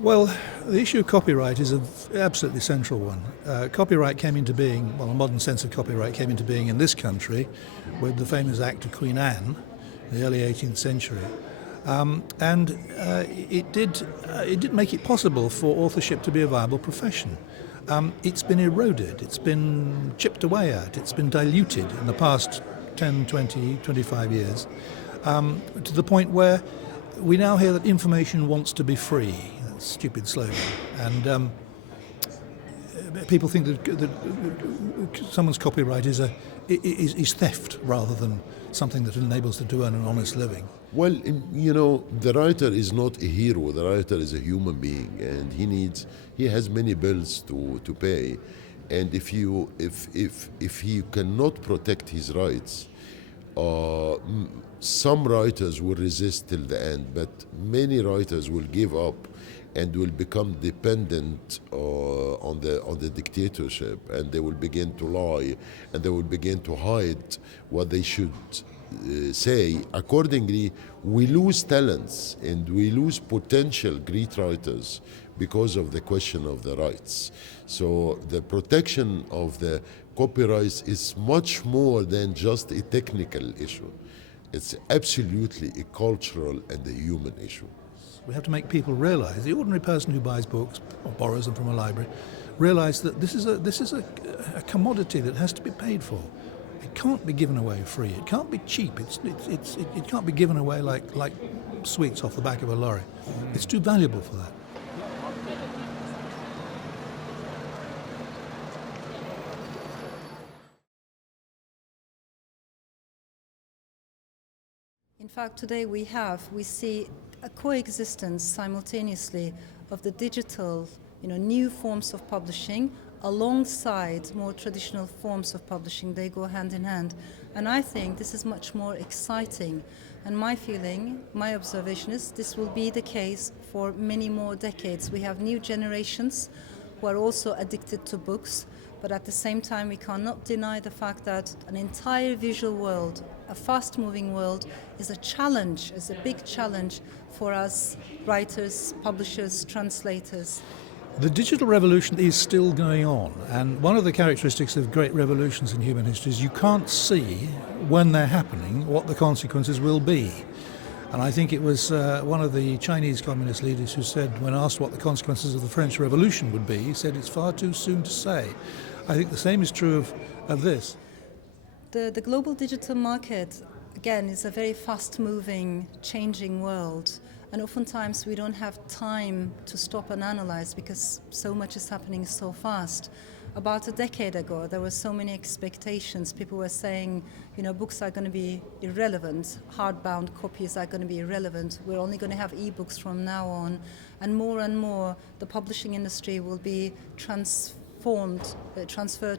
Well, the issue of copyright is an absolutely central one. Copyright came into being, well, a modern sense of copyright came into being in this country with the famous Act of Queen Anne in the early 18th century. It did make it possible for authorship to be a viable profession. It's been eroded, it's been chipped away at, it's been diluted in the past 10, 20, 25 years, to the point where we now hear that information wants to be free. That's a stupid slogan. And people think that someone's copyright is theft rather than something that enables them to earn an honest living. Well, the writer is not a hero. The writer is a human being, and he has many bills to pay. And if he cannot protect his rights, some writers will resist till the end, but many writers will give up and will become dependent on the dictatorship, and they will begin to lie, and they will begin to hide what they should say. Accordingly, we lose talents and we lose potential great writers because of the question of the rights. So the protection of the copyrights is much more than just a technical issue. It's absolutely a cultural and a human issue. We have to make people realize, the ordinary person who buys books or borrows them from a library, realize that this is a commodity that has to be paid for. It can't be given away free. It can't be cheap. It can't be given away like sweets off the back of a lorry. It's too valuable for that. In fact, today we see a coexistence simultaneously of the digital, new forms of publishing alongside more traditional forms of publishing. They go hand in hand. And I think this is much more exciting. And my feeling, my observation is this will be the case for many more decades. We have new generations who are also addicted to books, but at the same time we cannot deny the fact that an entire visual world, a fast-moving world, is a challenge, is a big challenge for us writers, publishers, translators. The digital revolution is still going on, and one of the characteristics of great revolutions in human history is you can't see when they're happening what the consequences will be. And I think it was one of the Chinese communist leaders who said, when asked what the consequences of the French Revolution would be, he said it's far too soon to say. I think the same is true of this. The global digital market, again, is a very fast-moving, changing world. And oftentimes we don't have time to stop and analyze because so much is happening so fast. About a decade ago, there were so many expectations. People were saying, books are going to be irrelevant. Hardbound copies are going to be irrelevant. We're only going to have e-books from now on. And more, the publishing industry will be transferred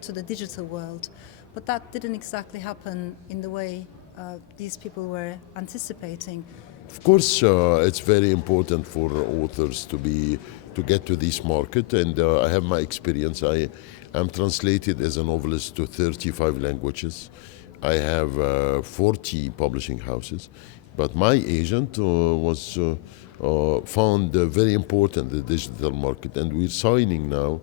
to the digital world. But that didn't exactly happen in the way these people were anticipating. Of course, it's very important for authors to get to this market, and I have my experience. I am translated as a novelist to 35 languages. I have 40 publishing houses, but my agent found very important the digital market, and we're signing now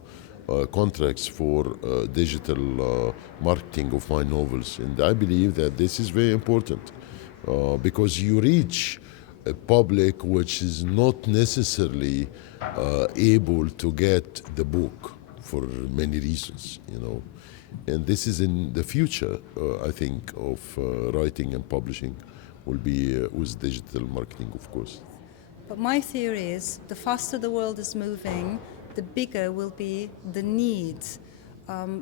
contracts for digital marketing of my novels, and I believe that this is very important because you reach a public which is not necessarily able to get the book for many reasons, And this is in the future, I think, of writing and publishing will be with digital marketing, of course. But my theory is the faster the world is moving, the bigger will be the need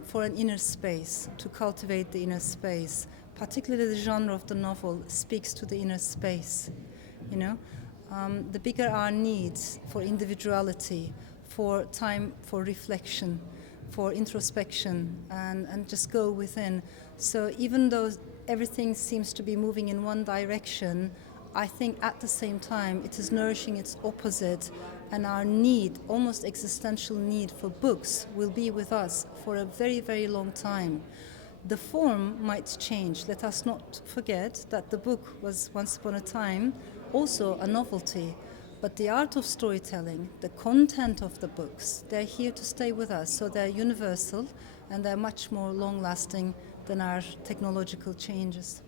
for an inner space, to cultivate the inner space. Particularly the genre of the novel speaks to the inner space. The bigger our needs for individuality, for time for reflection, for introspection, and just go within. So even though everything seems to be moving in one direction, I think at the same time it is nourishing its opposite, and our need, almost existential need for books, will be with us for a very, very long time. The form might change. Let us not forget that the book was once upon a time also a novelty, But the art of storytelling, the content of the books, they're here to stay with us. So they're universal and they're much more long-lasting than our technological changes.